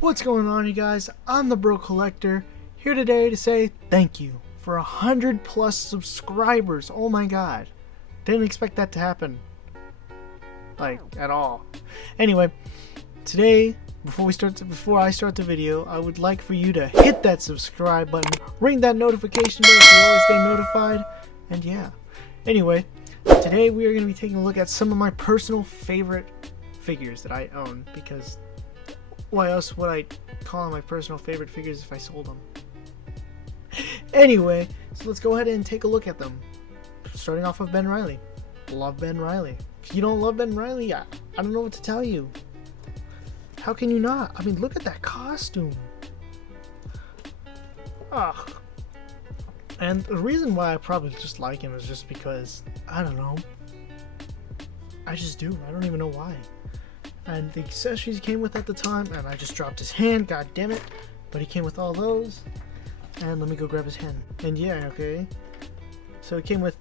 What's going on, you guys? I'm the Bro Collector, here today to say thank you for 100+ subscribers. Oh my god. Didn't expect that to happen. Like, at all. Anyway, today, before I start the video, I would like for you to hit that subscribe button, ring that notification bell so you always stay notified, and yeah. Anyway, today we are going to be taking a look at some of my personal favorite figures that I own, because why else would I call them my personal favorite figures if I sold them? Anyway, so let's go ahead and take a look at them. Starting off with Ben Reilly. Love Ben Reilly. If you don't love Ben Reilly, I don't know what to tell you. How can you not? I mean, look at that costume. Ugh. And the reason why I probably just like him is just because, I don't know. I just do. I don't even know why. And the accessories he came with at the time, and I just dropped his hand, god damn it. But he came with all those. And let me go grab his hand. And yeah, okay. So it came with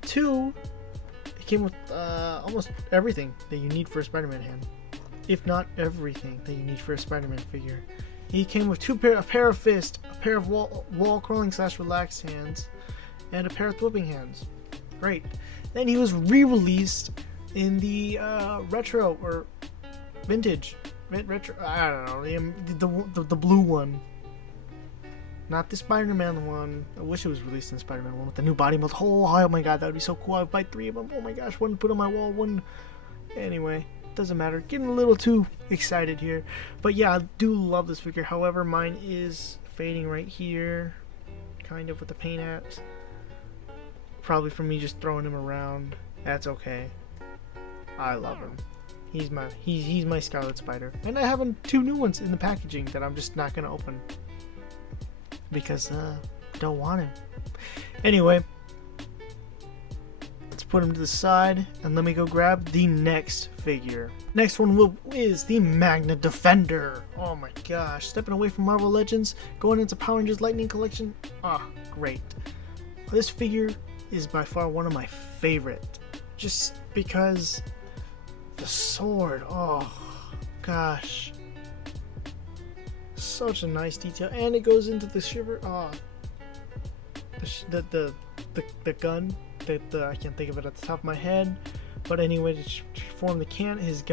almost everything that you need for a Spider-Man hand. If not everything that you need for a Spider-Man figure. He came with a pair of fists, a pair of wall crawling / relaxed hands, and a pair of whipping hands. Great. Then he was re-released in the retro or vintage, retro. I don't know, the blue one. Not the Spider-Man one. I wish it was released in the Spider-Man one with the new body mold. Oh my god, that would be so cool. I would buy 3 of them. Oh my gosh, one put on my wall, one. Anyway, doesn't matter. Getting a little too excited here. But yeah, I do love this figure. However, mine is fading right here. Kind of with the paint apps. Probably from me just throwing him around. That's okay. I love him. He's my Scarlet Spider. And I have 2 new ones in the packaging that I'm just not gonna open. Because don't want him. Anyway, let's put him to the side and let me go grab the next figure. Next one is the Magna Defender. Oh my gosh, stepping away from Marvel Legends, going into Power Rangers Lightning Collection. Ah, great. This figure is by far one of my favorite, just because the sword. Oh gosh. Such a nice detail, and it goes into the shiver. Oh, the gun. I can't think of it at the top of my head, but anyway, to form his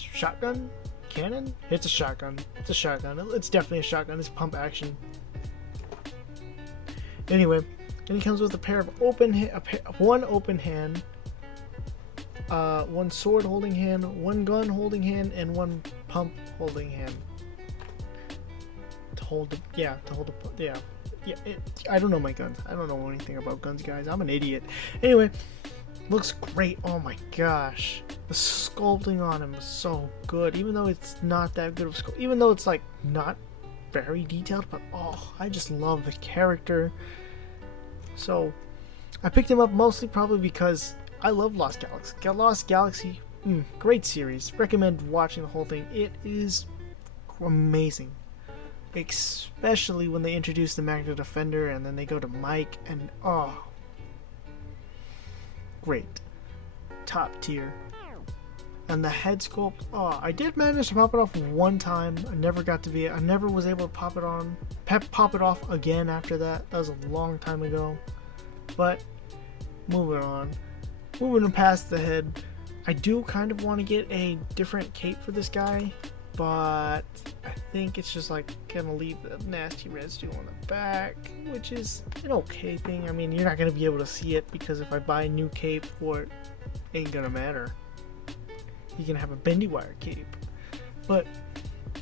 shotgun cannon. It's a shotgun. It's a shotgun. It's definitely a shotgun. It's pump action. Anyway, and he comes with a pair of one open hand, one sword holding hand, one gun holding hand, and one pump holding hand. I don't know my guns. I don't know anything about guns, guys. I'm an idiot. Anyway, looks great. Oh my gosh, the sculpting on him is so good. Even though it's not that good of sculpt, even though it's like not very detailed, but oh, I just love the character. So I picked him up mostly probably because I love Lost Galaxy. Lost Galaxy, great series. Recommend watching the whole thing. It is amazing. Especially when they introduce the Magna Defender and then they go to Mike, and oh, great, top tier. And the head sculpt, oh, I did manage to pop it off one time. I never was able to pop it off again after that. That was a long time ago. But moving past the head, I do kind of want to get a different cape for this guy, but I think it's just like gonna leave the nasty residue on the back, which is an okay thing. I mean, you're not gonna be able to see it because if I buy a new cape for it, ain't gonna matter. You can have a bendy wire cape. But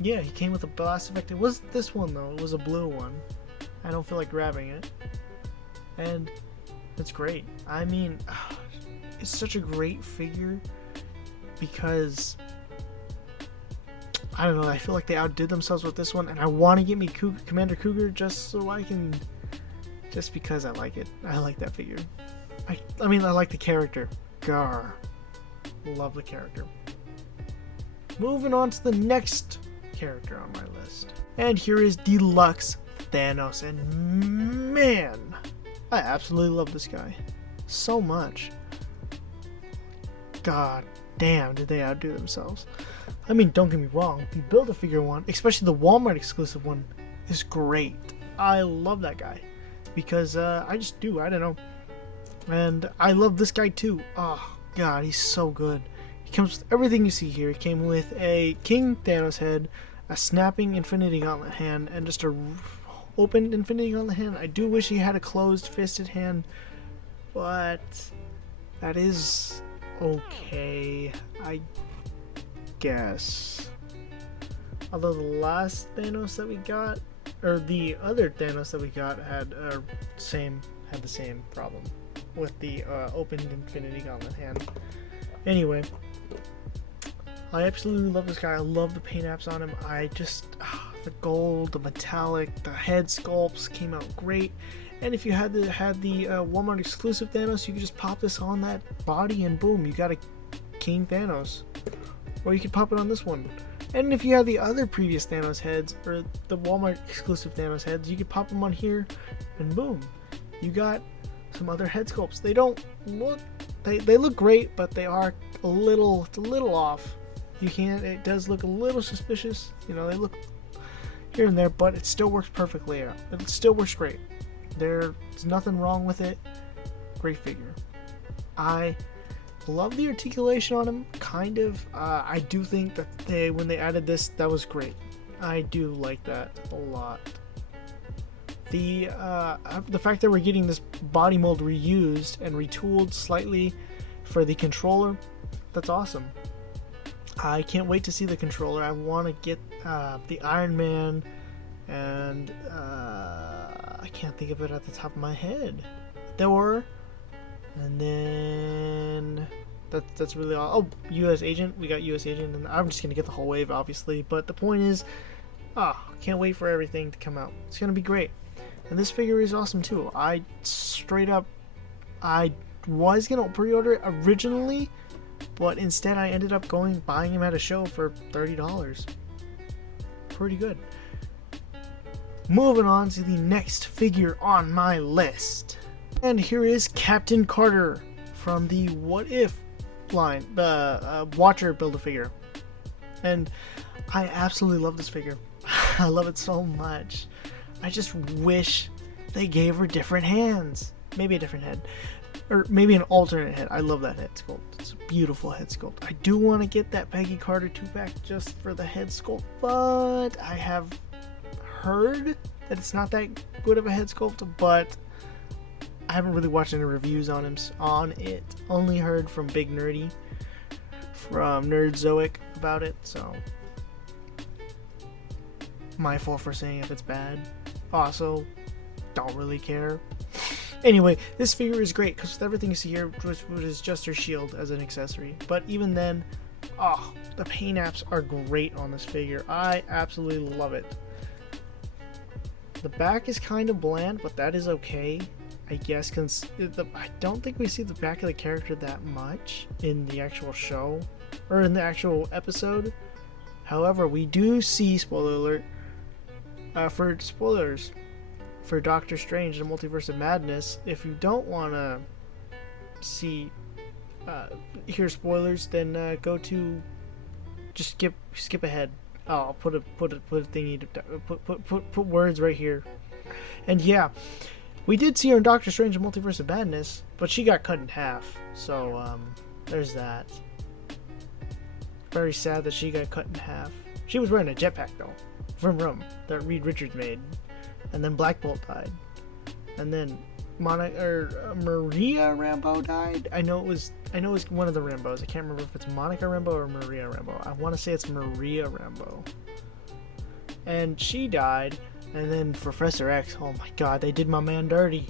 yeah, he came with a blast effect. It was this one though. It was a blue one. I don't feel like grabbing it, and it's great. I mean, it's such a great figure because I don't know, I feel like they outdid themselves with this one, and I want to get me Commander Cougar just so I can, just because I like it. I like that figure. I mean, I like the character. Gar. Love the character. Moving on to the next character on my list. And here is Deluxe Thanos, and man, I absolutely love this guy. So much. God damn, did they outdo themselves. I mean, don't get me wrong, the Build-A-Figure one, especially the Walmart exclusive one, is great. I love that guy because I just do. I don't know. And I love this guy too. Oh god, he's so good. He comes with everything you see here. He came with a King Thanos head, a snapping Infinity Gauntlet hand, and just a open Infinity Gauntlet hand. I do wish he had a closed fisted hand, but that is okay, I guess. Although the last Thanos that we got, or the other Thanos that we got, had the same problem with the opened Infinity Gauntlet hand. Anyway, I absolutely love this guy. I love the paint apps on him. I just the gold, the metallic, the head sculpts came out great. And if you had the Walmart exclusive Thanos, you could just pop this on that body and boom, you got a King Thanos. Or you could pop it on this one. And if you have the other previous Thanos heads, or the Walmart exclusive Thanos heads, you could pop them on here, and boom, you got some other head sculpts. They don't look, they look great, but they are it's a little off. It does look a little suspicious. You know, they look here and there, but it still works perfectly out. It still works great. There's nothing wrong with it. Great figure. I love the articulation on him, kind of. I do think that when they added this, that was great. I do like that a lot. The fact that we're getting this body mold reused and retooled slightly for the controller, that's awesome. I can't wait to see the controller. I want to get the Iron Man, and I can't think of it at the top of my head. Thor, and then that's really all. Oh, U.S. Agent. We got U.S. Agent, and I'm just gonna get the whole wave, obviously. But the point is, can't wait for everything to come out. It's gonna be great. And this figure is awesome too. I was gonna pre-order it originally, but instead I ended up buying him at a show for $30. Pretty good. Moving on to the next figure on my list. And here is Captain Carter from the What If line, the Watcher Build-A-Figure. And I absolutely love this figure. I love it so much. I just wish they gave her different hands. Maybe a different head. Or maybe an alternate head. I love that head sculpt. It's a beautiful head sculpt. I do want to get that Peggy Carter 2-pack just for the head sculpt, but I have heard that it's not that good of a head sculpt, but I haven't really watched any reviews on it. Only heard from Big Nerdy, from Nerdzoic about it, so my fault for saying if it's bad. Also, don't really care. Anyway, this figure is great because with everything you see here, which is just her shield as an accessory. But even then, the paint apps are great on this figure. I absolutely love it. The back is kind of bland, but that is okay, I guess, because I don't think we see the back of the character that much in the actual show, or in the actual episode. However, we do see, spoiler alert, for spoilers for Doctor Strange and the Multiverse of Madness. If you don't want to hear spoilers, then go to, just skip ahead. I'll put words right here. And yeah, we did see her in Doctor Strange and Multiverse of Madness, but she got cut in half. So there's that. Very sad that she got cut in half. She was wearing a jetpack though, vroom, that Reed Richards made. And then Black Bolt died. And then Maria Rambeau died. I know it was one of the Rambos. I can't remember if it's Monica Rambeau or Maria Rambeau. I want to say it's Maria Rambeau. And she died. And then Professor X, oh my god, they did my man dirty.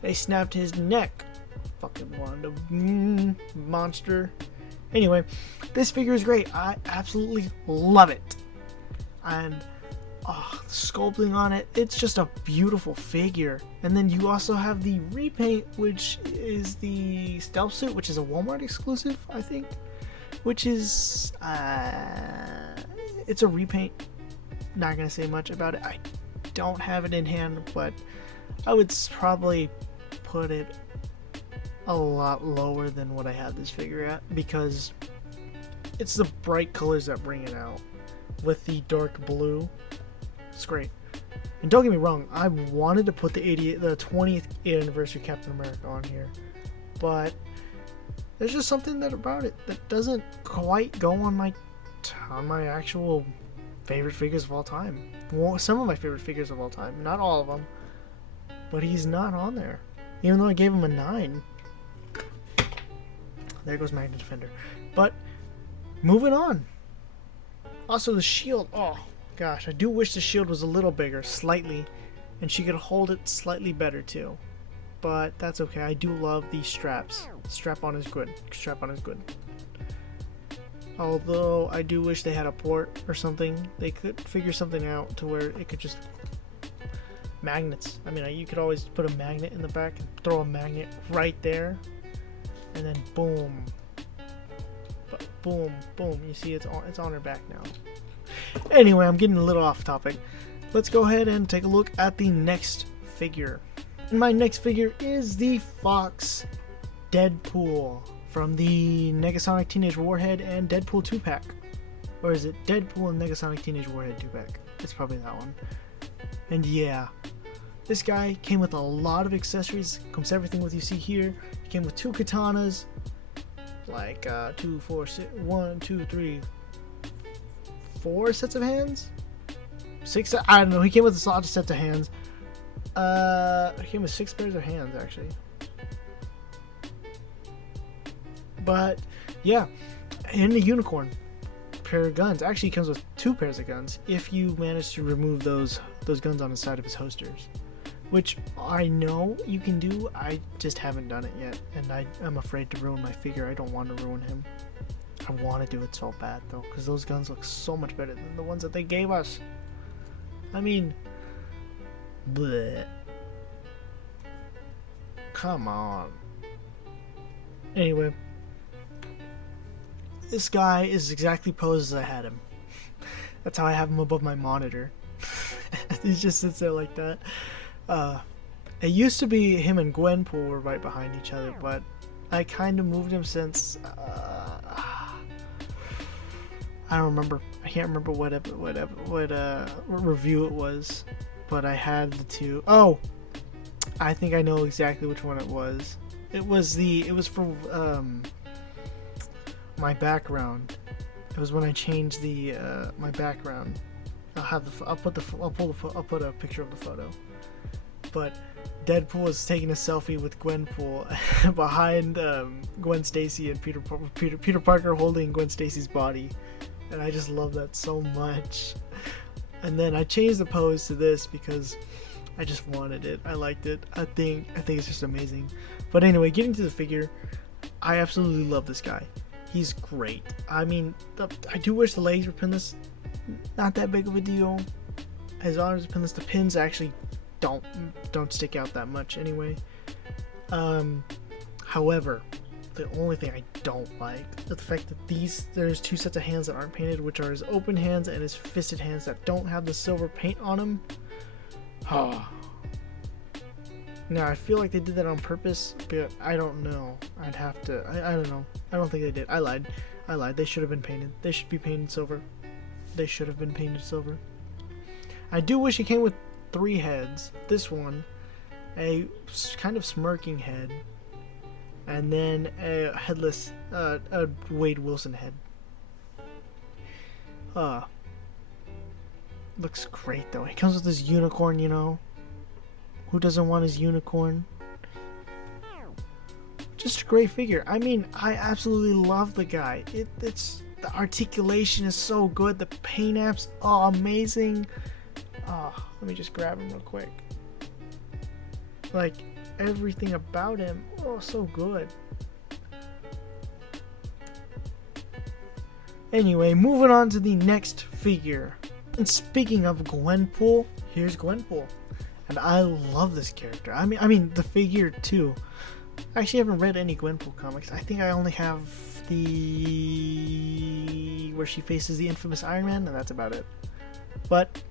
They snapped his neck. Fucking Wanda monster. Anyway, this figure is great. I absolutely love it. And the sculpting on it, it's just a beautiful figure. And then you also have the repaint, which is the stealth suit, which is a Walmart exclusive, I think. Which is, it's a repaint. Not gonna say much about it. I don't have it in hand, but I would probably put it a lot lower than what I had this figure at, because it's the bright colors that bring it out with the dark blue. It's great. And don't get me wrong, I wanted to put the 20th anniversary Captain America on here, but there's just something about it that doesn't quite go on my actual favorite figures of all time. Well, some of my favorite figures of all time, not all of them, but he's not on there, even though I gave him a 9. There goes Magnet Defender. But moving on. Also, the shield. Oh gosh, I do wish the shield was a little bigger, slightly, and she could hold it slightly better too. But that's okay. I do love these straps. Strap on is good. Strap on is good. Although I do wish they had a port or something. They could figure something out to where it could just magnets. I mean, you could always put a magnet in the back and throw a magnet right there, and then boom, boom, boom. You see, it's on her back now. Anyway, I'm getting a little off topic. Let's go ahead and take a look at the next figure. And my next figure is the Fox Deadpool from the Negasonic Teenage Warhead and Deadpool 2-pack. Or is it Deadpool and Negasonic Teenage Warhead 2-pack? It's probably that one. And yeah, this guy came with a lot of accessories. Comes everything what you see here. He came with 2 katanas, like 2, 4, 6, 1, 2, 3, 4 sets of hands? 6? I don't know. He came with a lot of sets of hands. He came with 6 pairs of hands, actually. But yeah, and the unicorn pair of guns. Actually, he comes with 2 pairs of guns if you manage to remove those guns on the side of his holsters, which I know you can do. I just haven't done it yet, and I'm afraid to ruin my figure. I don't want to ruin him. I want to do it so bad though, because those guns look so much better than the ones that they gave us. I mean, bleh. Come on. Anyway, this guy is exactly posed as I had him. That's how I have him above my monitor. He just sits there like that. It used to be him and Gwenpool were right behind each other, but I kind of moved him since I don't remember. I can't remember what review it was, but I had the 2. Oh, I think I know exactly which one it was. It was for my background. It was when I changed the my background. I'll put a picture of the photo. But Deadpool is taking a selfie with Gwenpool behind Gwen Stacy and Peter Parker holding Gwen Stacy's body, and I just love that so much. And then I changed the pose to this because I just wanted it. I liked it. I think it's just amazing. But anyway, getting to the figure, I absolutely love this guy. He's great. I mean, I do wish the legs were pinless. Not that big of a deal. His arms are pinless. The pins actually don't stick out that much anyway. However, the only thing I don't like is the fact that there's 2 sets of hands that aren't painted, which are his open hands and his fisted hands that don't have the silver paint on them. Now I feel like they did that on purpose, but I don't know. I'd have to. I don't know. I don't think they did. I lied. They should have been painted. They should be painted silver. They should have been painted silver. I do wish it came with 3 heads. This one, a kind of smirking head, and then a headless, a Wade Wilson head. Looks great though. He comes with his unicorn, you know. Who doesn't want his unicorn? Just a great figure. I mean, I absolutely love the guy. It's the articulation is so good. The paint apps, oh, amazing. Let me just grab him real quick. Like, everything about him, oh, so good. Anyway, moving on to the next figure. And speaking of Gwenpool, here's Gwenpool. And I love this character. I mean the figure too. I actually haven't read any Gwenpool comics. I think I only have where she faces the infamous Iron Man, and that's about it. But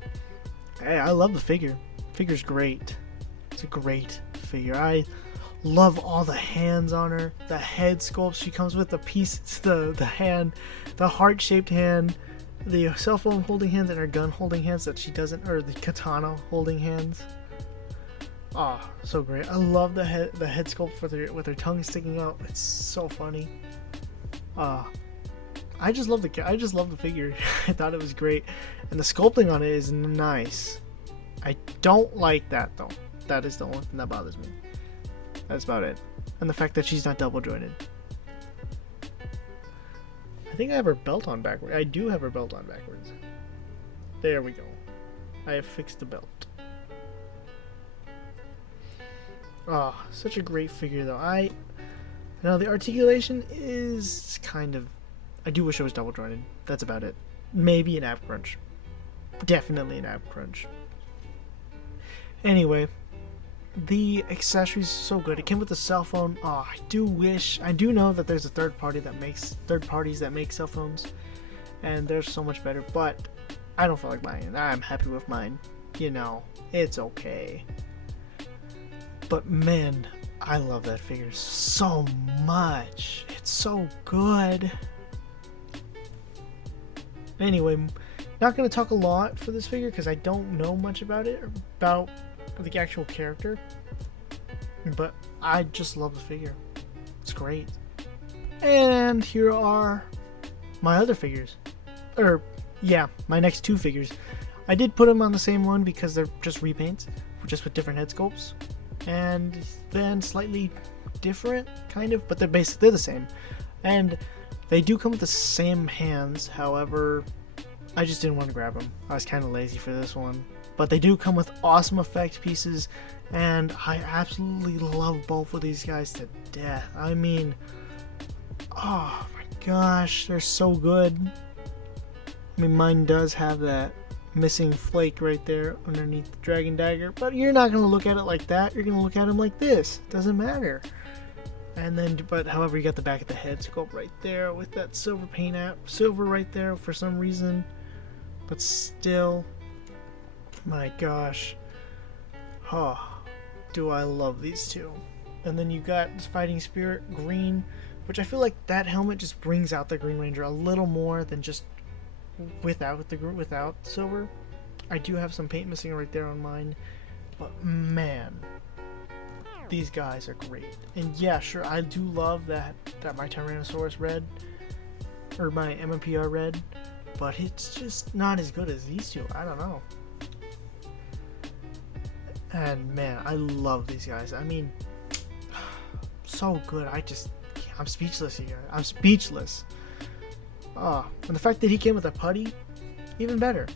hey, I love the figure. Figure's great. It's a great figure. I Love all the hands on her. The head sculpt she comes with, the piece, the hand, the heart-shaped hand, the cell phone holding hands, and her gun holding hands that she doesn't, or the katana holding hands. Oh, so great. I love the head sculpt with her tongue sticking out. It's so funny. I just love the figure. I thought it was great, and the sculpting on it is nice. I don't like that though. That is the only thing that bothers me. That's about it. And the fact that she's not double jointed. I think I have her belt on backwards. I do have her belt on backwards. There we go. I have fixed the belt. Oh, such a great figure though. Now the articulation is kind of, I do wish it was double jointed. That's about it. Maybe an ab crunch. Definitely an ab crunch. Anyway, the accessories are so good. It came with a cell phone. Oh, I do know that there's a third parties that make cell phones, and they're so much better, but I don't feel like buying it. I'm happy with mine. You know, it's okay. But man, I love that figure so much. It's so good. Anyway, not going to talk a lot for this figure because I don't know much about it, about the actual character, but I just love the figure. It's great. And here are my other figures, or yeah, my next two figures. I did put them on the same one because they're just repaints, just with different head sculpts, and then slightly different, kind of, but they're the same, and they do come with the same hands. However, I just didn't want to grab them. I was kind of lazy for this one. But they do come with awesome effect pieces, and I absolutely love both of these guys to death. I mean, oh my gosh, they're so good. I mean, mine does have that missing flake right there underneath the dragon dagger, but you're not going to look at it like that. You're going to look at him like this. Doesn't matter. And then, but however, you got the back of the head sculpt right there with that silver paint silver right there for some reason. But still, my gosh, oh, do I love these two. And then you got this Fighting Spirit green, which I feel like that helmet just brings out the Green Ranger a little more than just without silver. I do have some paint missing right there on mine, but man, these guys are great. And yeah, sure, I do love that my Tyrannosaurus red, or my MMPR red, but it's just not as good as these two. I don't know. And man, I love these guys. I mean, so good. I'm speechless here. I'm speechless. Oh, and the fact that he came with a putty, even better.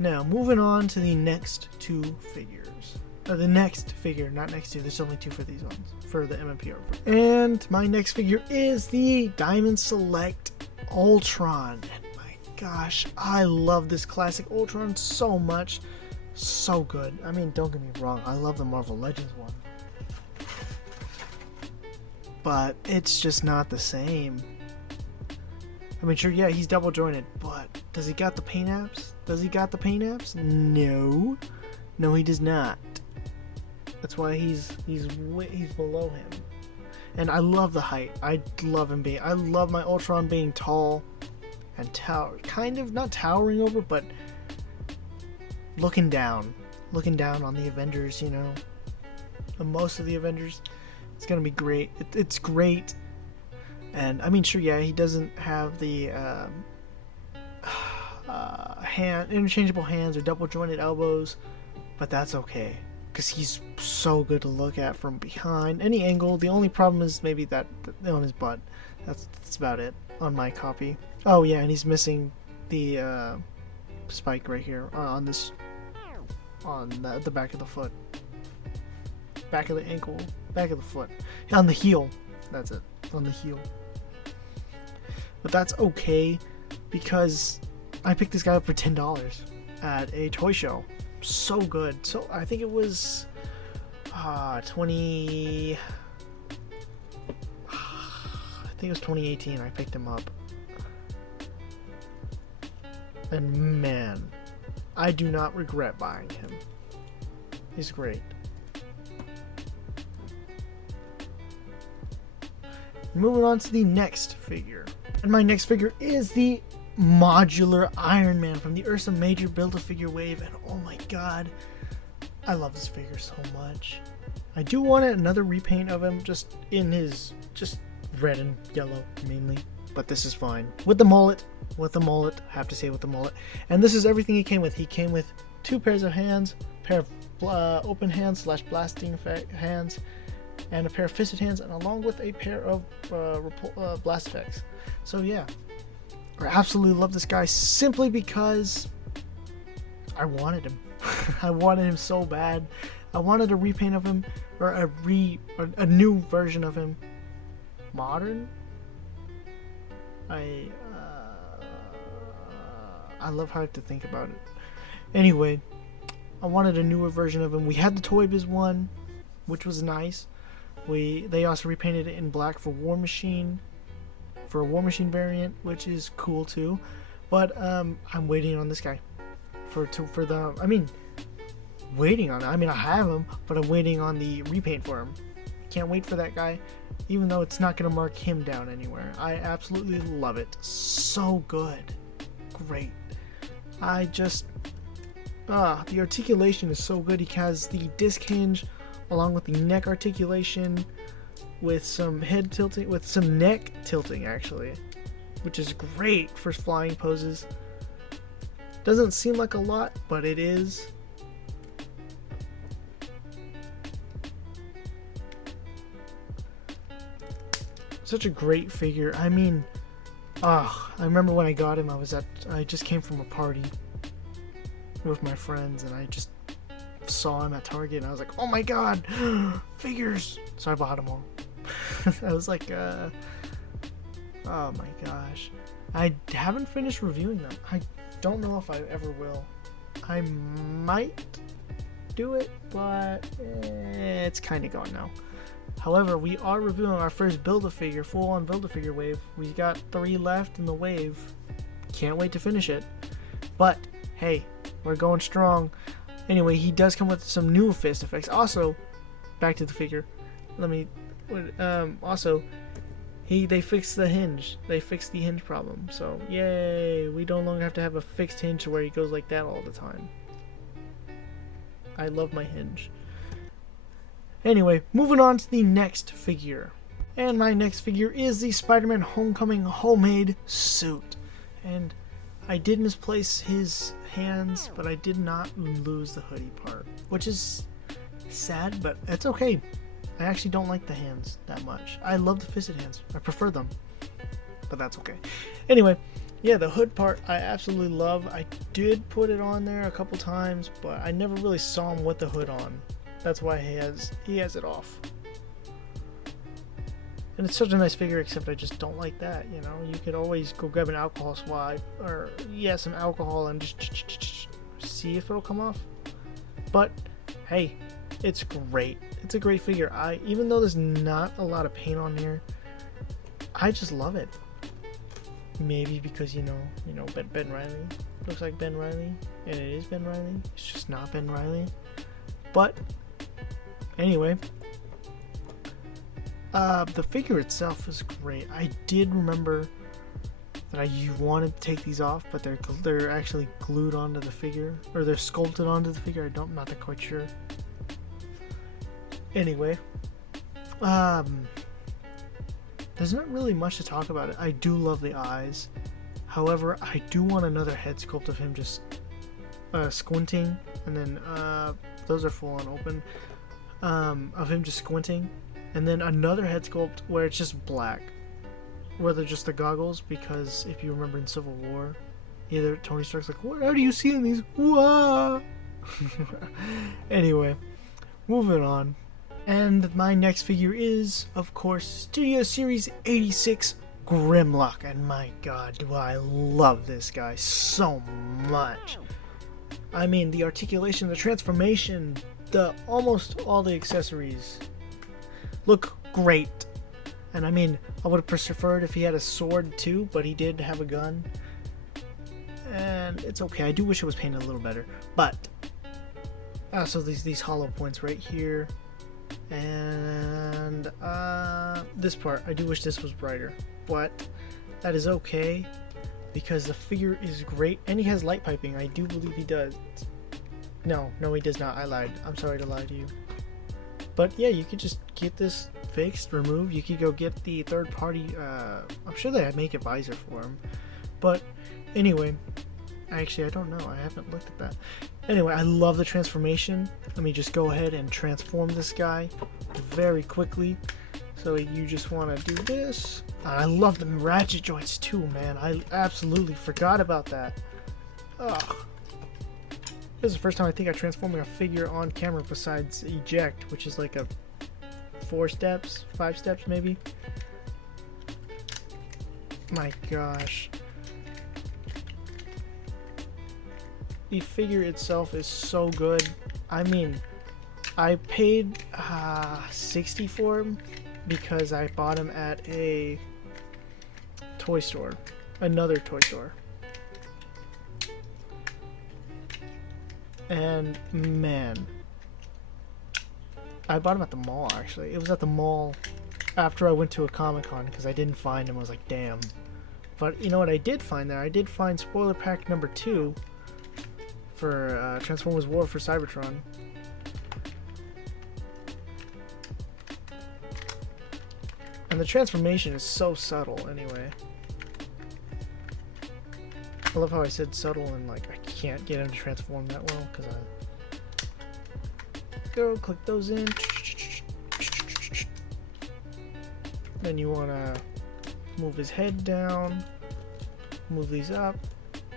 Now, moving on to the next two figures. The next figure, not next two. There's only two for these ones, for the MMPR. And my next figure is the Diamond Select Ultron. And my gosh, I love this classic Ultron so much. So good. I mean, don't get me wrong. I love the Marvel Legends one. But it's just not the same. I mean, sure, yeah, he's double jointed, but does he got the paint apps? Does he got the paint apps? No. No, he does not. That's why he's below him. And I love the height. I love my Ultron being tall and kind of not towering over, but looking down on the Avengers, you know, and most of the Avengers. It's gonna be great. It's great. And I mean, sure, yeah, he doesn't have the interchangeable hands or double jointed elbows, but that's okay because he's so good to look at from behind any angle. The only problem is maybe that on his butt. That's about it on my copy. Oh yeah, and he's missing the spike right here on the back of the foot, back of the ankle, back of the foot, on the heel. That's it, on the heel. But that's okay because I picked this guy up for $10 at a toy show. So good. So I think it was 2018. I picked him up. And man, I do not regret buying him. is great. Moving on to the next figure. And my next figure is the Modular Iron Man from the URSA Major Build-A-Figure wave. And oh my god, I love this figure so much. I do want another repaint of him, just in his, just red and yellow mainly. But this is fine. With the mullet, I have to say with the mullet. And this is everything he came with. He came with 2 pairs of hands, a pair of open hands / blasting hands, and a pair of fisted hands, and along with a pair of blast effects. So yeah, I absolutely love this guy simply because I wanted him. I wanted him so bad. I wanted a repaint of him, or a new version of him. Modern? I love how I have to think about it. Anyway, I wanted a newer version of him. We had the Toy Biz one, which was nice. They also repainted it in black for War Machine, for a War Machine variant, which is cool too. But I'm waiting on this guy waiting on it. I mean, I have him, but I'm waiting on the repaint for him. Can't wait for that guy, even though it's not going to mark him down anywhere. I absolutely love it. So good. Great. I just the articulation is so good. He has the disc hinge along with the neck articulation, with some head tilting, with some neck tilting actually, which is great for flying poses. Doesn't seem like a lot, but it is. Such a great figure. I mean, I remember when I got him, I just came from a party with my friends, and I just saw him at Target, and I was like, oh my god, figures! So I bought them all. I was like, oh my gosh. I haven't finished reviewing them. I don't know if I ever will. I might do it, but it's kind of gone now. However, we are reviewing our first Build-A-Figure, full-on Build-A-Figure wave. We got 3 left in the wave. Can't wait to finish it. But, hey, we're going strong. Anyway, he does come with some new fist effects. Also, back to the figure. They fixed the hinge. They fixed the hinge problem. So, yay! We no longer have to have a fixed hinge where he goes like that all the time. I love my hinge. Anyway, moving on to the next figure. And my next figure is the SpiderMan Homecoming homemade suit. And I did misplace his hands, but I did not lose the hoodie part, which is sad, but it's okay. I actually don't like the hands that much. I love the fisted hands. I prefer them, but that's okay. Anyway, yeah, the hood part I absolutely love. I did put it on there a couple times, but I never really saw him with the hood on. That's why he has it off. And it's such a nice figure, except I just don't like that, you know? You could always go grab an alcohol swab, or yeah, some alcohol, and just see if it'll come off. But hey, it's great. It's a great figure. Even though there's not a lot of paint on here, I just love it. Maybe because you know Ben Reilly looks like Ben Reilly, and it is Ben Reilly. It's just not Ben Reilly. But anyway, the figure itself is great. I did remember that you wanted to take these off, but they're actually glued onto the figure, or they're sculpted onto the figure. I'm not quite sure. Anyway, there's not really much to talk about it. I do love the eyes. However, I do want another head sculpt of him just squinting, and then those are full on open, of him just squinting, and then another head sculpt where it's just black, where they're just the goggles, because if you remember in Civil War, either Tony Stark's like, what are you seeing these? Wah! Anyway, moving on. And my next figure is, of course, Studio Series 86 Grimlock. And my god, do I love this guy so much. I mean, the articulation, the transformation, almost all the accessories look great. And I mean, I would have preferred if he had a sword too, but he did have a gun. And it's okay. I do wish it was painted a little better. But So these hollow points right here, and this part. I do wish this was brighter, but that is okay because the figure is great, and he has light piping. I do believe he does. No, he does not. I lied. I'm sorry to lie to you. But yeah, you could just get this fixed, removed. You could go get the third party. I'm sure they make a visor for him. But anyway, actually, I don't know. I haven't looked at that. Anyway, I love the transformation. Let me just go ahead and transform this guy very quickly. So you just want to do this. I love the ratchet joints too, man. I absolutely forgot about that. Ugh. This is the first time I think I'm transforming a figure on camera besides eject, which is like a 5 steps maybe. My gosh. The figure itself is so good. I mean, I paid 60 for him because I bought him at a toy store, another toy store. And man, I bought him at the mall actually. It was at the mall after I went to a Comic-Con because I didn't find him. I was like, damn. But you know what I did find there? I did find spoiler pack number 2 for Transformers War for Cybertron. And the transformation is so subtle anyway. I love how I said subtle and like I can't get him to transform that well because I go click those in. Then you want to move his head down, move these up,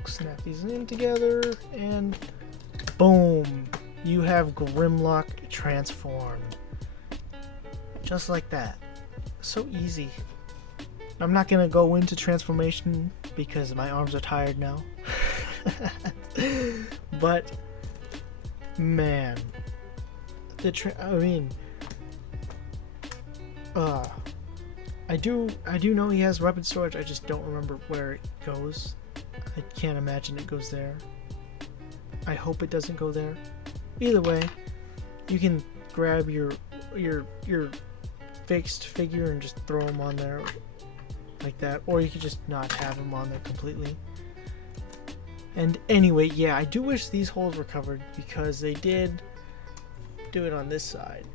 snap these in together, and boom, you have Grimlock transformed. Just like that. So easy. I'm not gonna go into transformation because my arms are tired now. But man, I do know he has weapon storage. I just don't remember where it goes. I can't imagine it goes there. I hope it doesn't go there. Either way, you can grab your fixed figure and just throw him on there like that, or you could just not have him on there completely. And anyway, yeah, I do wish these holes were covered because they did do it on this side.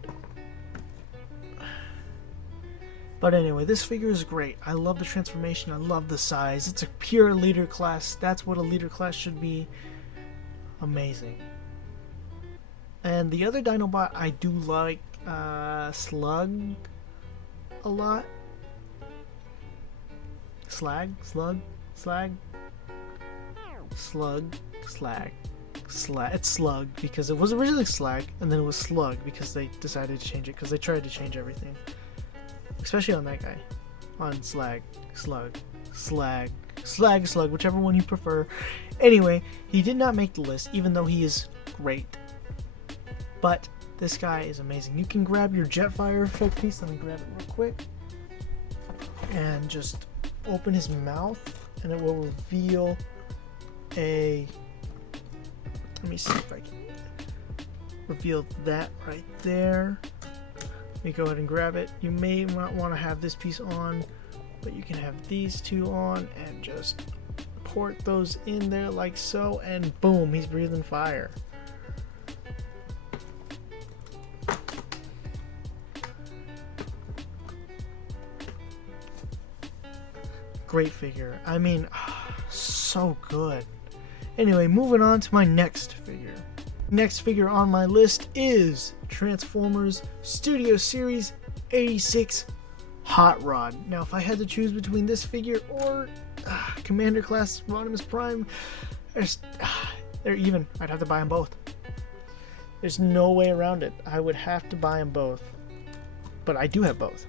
But anyway, this figure is great. I love the transformation. I love the size. It's a pure leader class. That's what a leader class should be. Amazing. And the other Dinobot, I do like Slug a lot. It's Slug because it was originally Slag and then it was Slug because they decided to change it because they tried to change everything. Especially on that guy. On Slug, whichever one you prefer. Anyway, he did not make the list, even though he is great. But this guy is amazing. You can grab your Jetfire effect piece. Let me grab it real quick. And just open his mouth, and it will reveal a... Let me see if I can reveal that right there. Let me go ahead and grab it. You may not want to have this piece on, but you can have these two on and just port those in there like so, and boom, he's breathing fire. Great figure. I mean, so good. Anyway, moving on to my next figure. Next figure on my list is Transformers Studio Series 86 Hot Rod. Now, if I had to choose between this figure or Commander Class Rodimus Prime, they're even. I'd have to buy them both. There's no way around it. I would have to buy them both. But I do have both.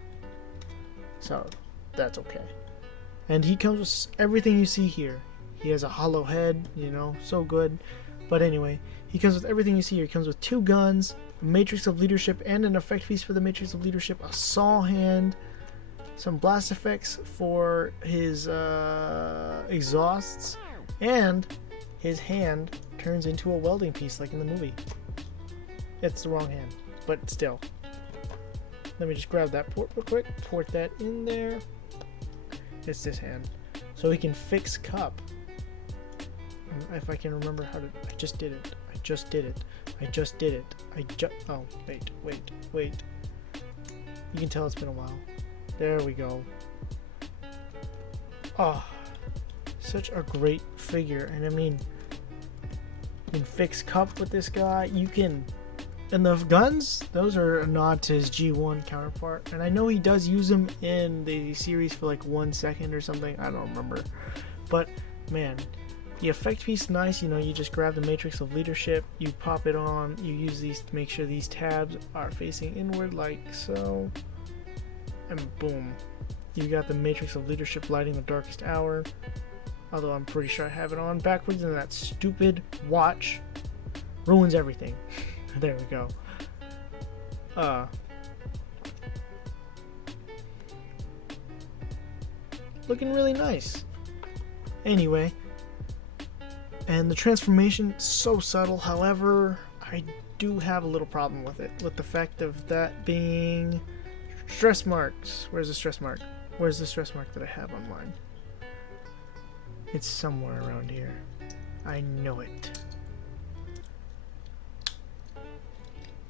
So, that's okay. And he comes with everything you see here. He has a hollow head, you know, so good. But anyway, he comes with everything you see here. He comes with 2 guns, a Matrix of Leadership, and an effect piece for the Matrix of Leadership, a saw hand, some blast effects for his exhausts, and his hand turns into a welding piece like in the movie. It's the wrong hand, but still. Let me just grab that port real quick. Port that in there. It's this hand. So we can fix Cup. If I can remember how to... I just did it. I just did it. I just did it. Oh, wait. You can tell it's been a while. There we go. Oh, such a great figure. And I mean, you can fix Cup with this guy. You can... And the guns, those are a nod to his G1 counterpart. And I know he does use them in the series for like 1 second or something. I don't remember. But, man, the effect piece is nice. You know, you just grab the Matrix of Leadership, you pop it on, you use these to make sure these tabs are facing inward like so. And boom. You got the Matrix of Leadership lighting the darkest hour. Although I'm pretty sure I have it on backwards, and that stupid watch ruins everything. There we go. Looking really nice. Anyway, and the transformation so subtle. However, I do have a little problem with it, with the fact of that being stress marks. Where's the stress mark? Where's the stress mark that I have on mine? It's somewhere around here. I know it.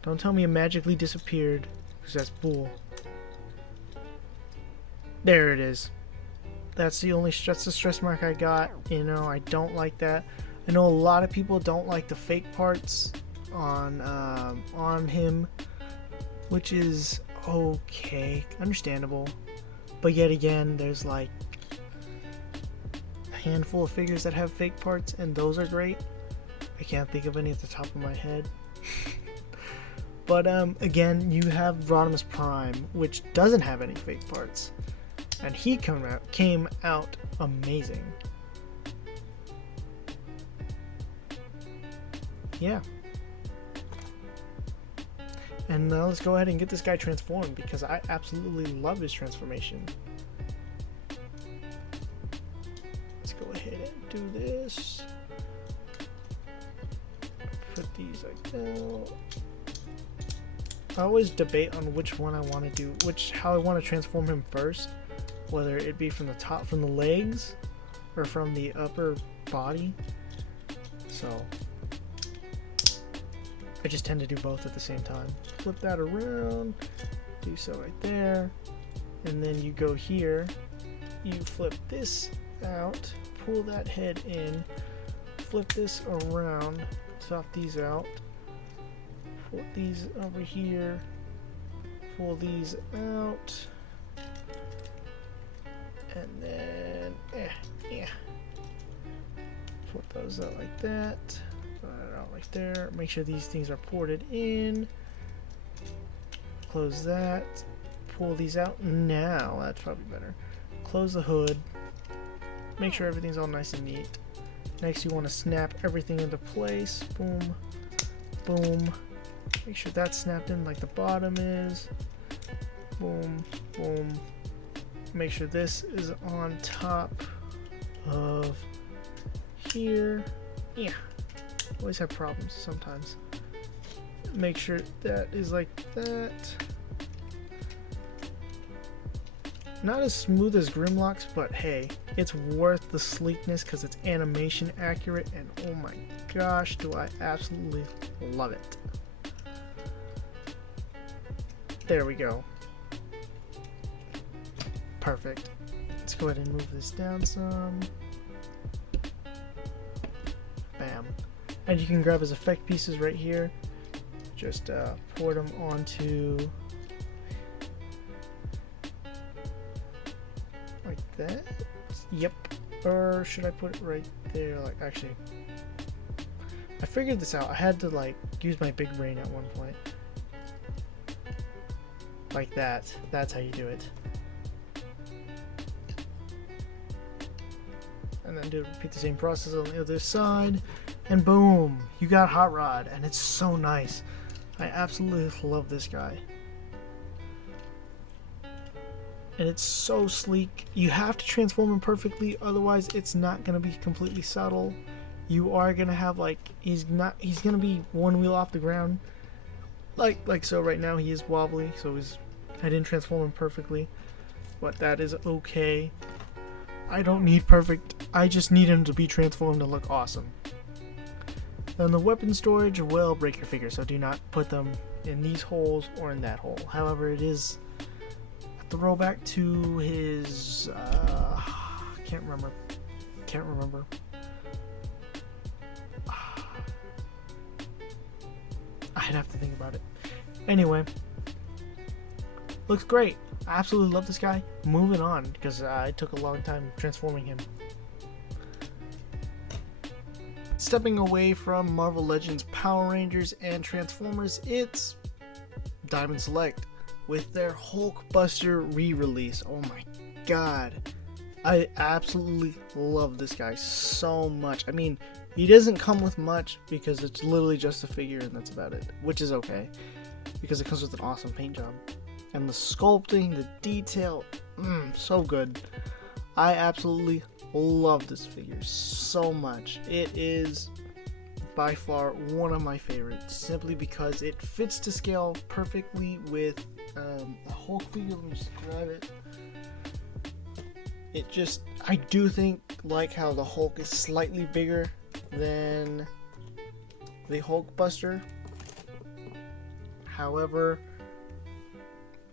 Don't tell me it magically disappeared, because that's bull. There it is. That's the stress mark I got. You know, I don't like that. I know a lot of people don't like the fake parts on him, which is okay, understandable. But yet again, there's like a handful of figures that have fake parts, and those are great. I can't think of any at the top of my head. But again, you have Rodimus Prime, which doesn't have any fake parts, and he came out amazing. Yeah. And now let's go ahead and get this guy transformed, because I absolutely love his transformation. Let's go ahead and do this. Put these like that. I always debate on which one I want to do, how I want to transform him first, whether it be from the top, from the legs, or from the upper body. So I just tend to do both at the same time. Flip that around, do so right there, and then you go here, you flip this out, pull that head in, flip this around, swap these out, put these over here, pull these out, and then put those out like that, put it out like there, make sure these things are ported in, close that, pull these out. Now that's probably better. Close the hood, make sure everything's all nice and neat. Next you want to snap everything into place, boom, boom. Make sure that's snapped in like the bottom is. Boom, boom. Make sure this is on top of here. Yeah. Always have problems sometimes. Make sure that is like that. Not as smooth as Grimlock's, but hey, it's worth the sleekness because it's animation accurate, and oh my gosh, do I absolutely love it. There we go. Perfect. Let's go ahead and move this down some. Bam. And you can grab his effect pieces right here. Just port them onto like that. Yep. Or should I put it right there? Like, actually, I figured this out. I had to like use my big brain at one point. Like that. That's how you do it. And then repeat the same process on the other side, and boom, you got Hot Rod, and it's so nice. I absolutely love this guy. And it's so sleek. You have to transform him perfectly, otherwise it's not going to be completely subtle. You are going to have like, he's going to be one wheel off the ground, Like so. Right now he is wobbly, so I didn't transform him perfectly, but that is okay. I don't need perfect. I just need him to be transformed to look awesome. Then the weapon storage will break your figure, so do not put them in these holes or in that hole. However, it is a throwback to his can't remember. I'd have to think about it. Anyway, looks great. I absolutely love this guy. Moving on, because it took a long time transforming him. Stepping away from Marvel Legends, Power Rangers, and Transformers, it's Diamond Select with their Hulkbuster re-release. Oh my god. I absolutely love this guy so much. I mean, he doesn't come with much because it's literally just a figure and that's about it, which is okay because it comes with an awesome paint job. And the sculpting, the detail, so good. I absolutely love this figure so much. It is by far one of my favorites, simply because it fits to scale perfectly with a Hulk figure. Let me just grab it. It just, I do think, like how the Hulk is slightly bigger than the Hulkbuster. However,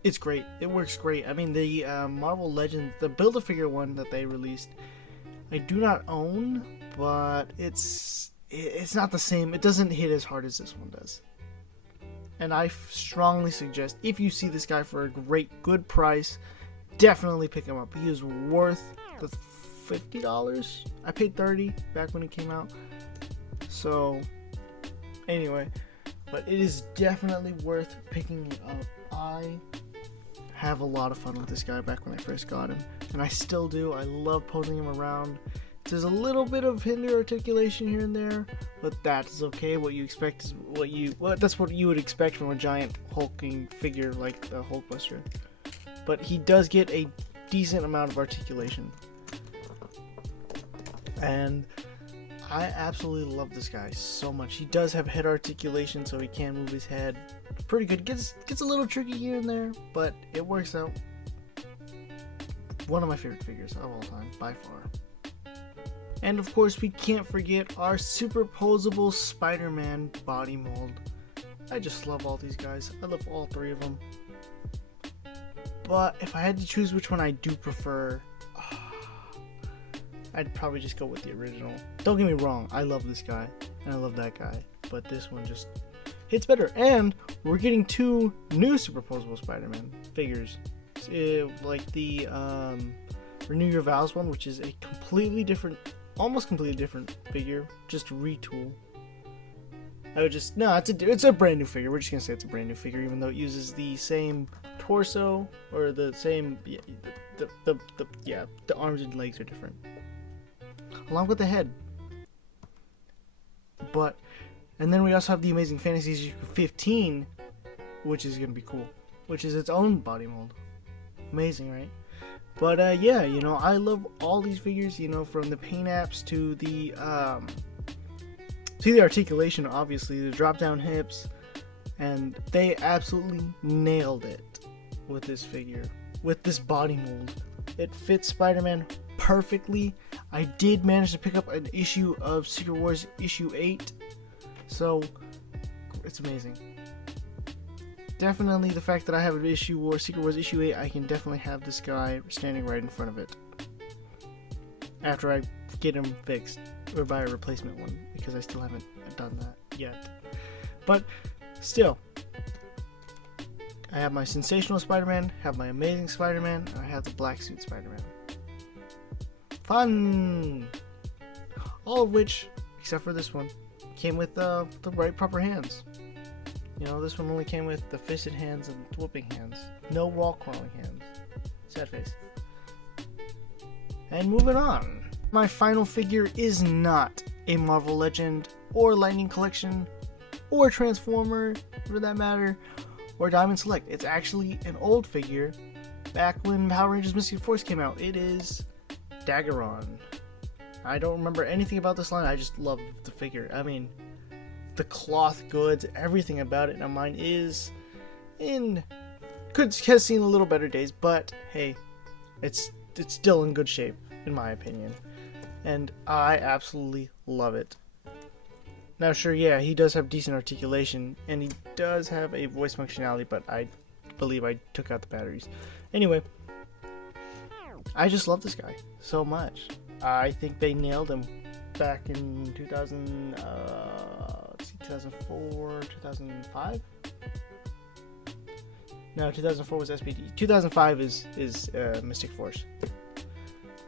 it's great. It works great. I mean, the Marvel Legends, the Build-A-Figure one that they released, I do not own, but it's not the same. It doesn't hit as hard as this one does. And I strongly suggest, if you see this guy for a good price, definitely pick him up. He is worth the $50. I paid $30 back when it came out. So, anyway, but it is definitely worth picking it up. I have a lot of fun with this guy back when I first got him, and I still do. I love posing him around. There's a little bit of hinder articulation here and there, but that's okay. What you expect is that's what you would expect from a giant hulking figure like the Hulkbuster. But he does get a decent amount of articulation, and I absolutely love this guy so much. He does have head articulation, so he can move his head pretty good. Gets a little tricky here and there, but it works out. One of my favorite figures of all time, by far. And of course, we can't forget our superposable Spider-Man body mold. I just love all these guys. I love all three of them. But if I had to choose which one I do prefer, I'd probably just go with the original. Don't get me wrong, I love this guy, and I love that guy, but this one just hits better. And we're getting two new superposable Spider-Man figures. Like the Renew Your Vows one, which is a completely different, almost completely different figure, just a retool. It's a brand new figure. We're just gonna say it's a brand new figure, even though it uses the same torso, or the same, the arms and legs are different, along with the head. And then we also have the Amazing Fantasy 15, which is gonna be cool, which is its own body mold. Amazing, right? But yeah, you know, I love all these figures, you know, from the paint apps to the articulation, obviously, the drop down hips, and they absolutely nailed it with this figure, with this body mold. It fits Spider-Man perfectly. I did manage to pick up an issue of Secret Wars issue 8, so it's amazing. Definitely the fact that I have an issue or Secret Wars issue 8, I can definitely have this guy standing right in front of it after I get him fixed or buy a replacement one, because I still haven't done that yet. But still, I have my Sensational Spider-Man, have my Amazing Spider-Man, and I have the Black Suit Spider-Man. Fun! All of which, except for this one, came with the right proper hands. You know, this one only came with the fisted hands and whooping hands. No wall crawling hands. Sad face. And moving on. My final figure is not a Marvel Legend, or Lightning Collection, or Transformer, for that matter, or Diamond Select. It's actually an old figure, back when Power Rangers Mystic Force came out. It is Daggeron. I don't remember anything about this line, I just love the figure. I mean, the cloth goods, everything about it. Now mine is has seen a little better days, but hey, it's still in good shape in my opinion, and I absolutely love it. Now sure, yeah, he does have decent articulation and he does have a voice functionality, but I believe I took out the batteries. Anyway, I just love this guy so much. I think they nailed him back in 2004, 2005? No, 2004 was SPD. 2005 is Mystic Force.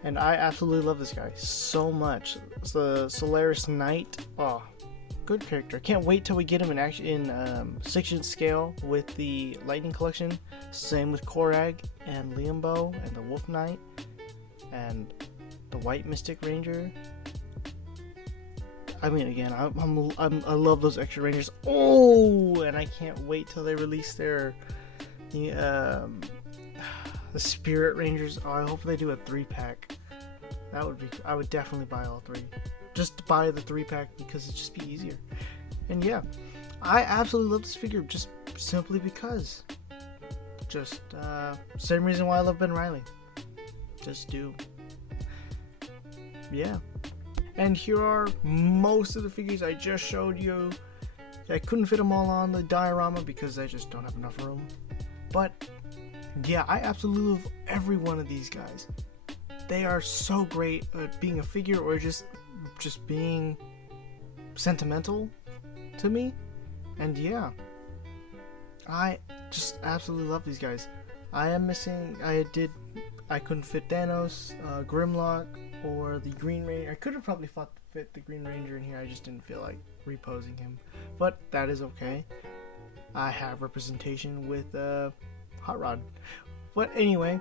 And I absolutely love this guy so much. It's the Solaris Knight. Oh, good character. Can't wait till we get him in 6-inch scale with the Lightning Collection. Same with Korag and Liambo and the Wolf Knight and the White Mystic Ranger. I mean, again, I love those extra Rangers. Oh, and I can't wait till they release the Spirit Rangers. Oh, I hope they do a 3-pack. That would be. I would definitely buy all 3. Just buy the 3-pack because it'd just be easier. And yeah, I absolutely love this figure just simply because. Just same reason why I love Ben Reilly. Just do. Yeah. And here are most of the figures I just showed you. I couldn't fit them all on the diorama because I just don't have enough room. But yeah, I absolutely love every one of these guys. They are so great at being a figure or just being sentimental to me. And yeah, I just absolutely love these guys. I am missing. I couldn't fit Thanos, Grimlock, or the Green Ranger. I could have probably fit the Green Ranger in here. I just didn't feel like reposing him, but that is okay. I have representation with Hot Rod. But anyway,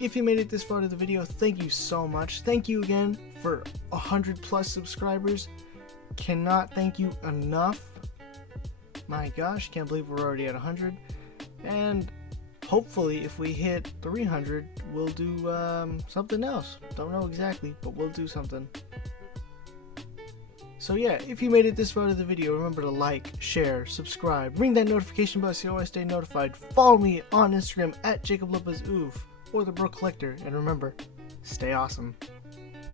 if you made it this far to the video, thank you so much. Thank you again for 100+ subscribers. Cannot thank you enough. My gosh, can't believe we're already at 100. And hopefully if we hit 300, we'll do something else. Don't know exactly, but we'll do something. So yeah, if you made it this far to the video, remember to like, share, subscribe, ring that notification bell so you always stay notified. Follow me on Instagram at JacobLopezOOF or the Bro Collector, and remember, stay awesome.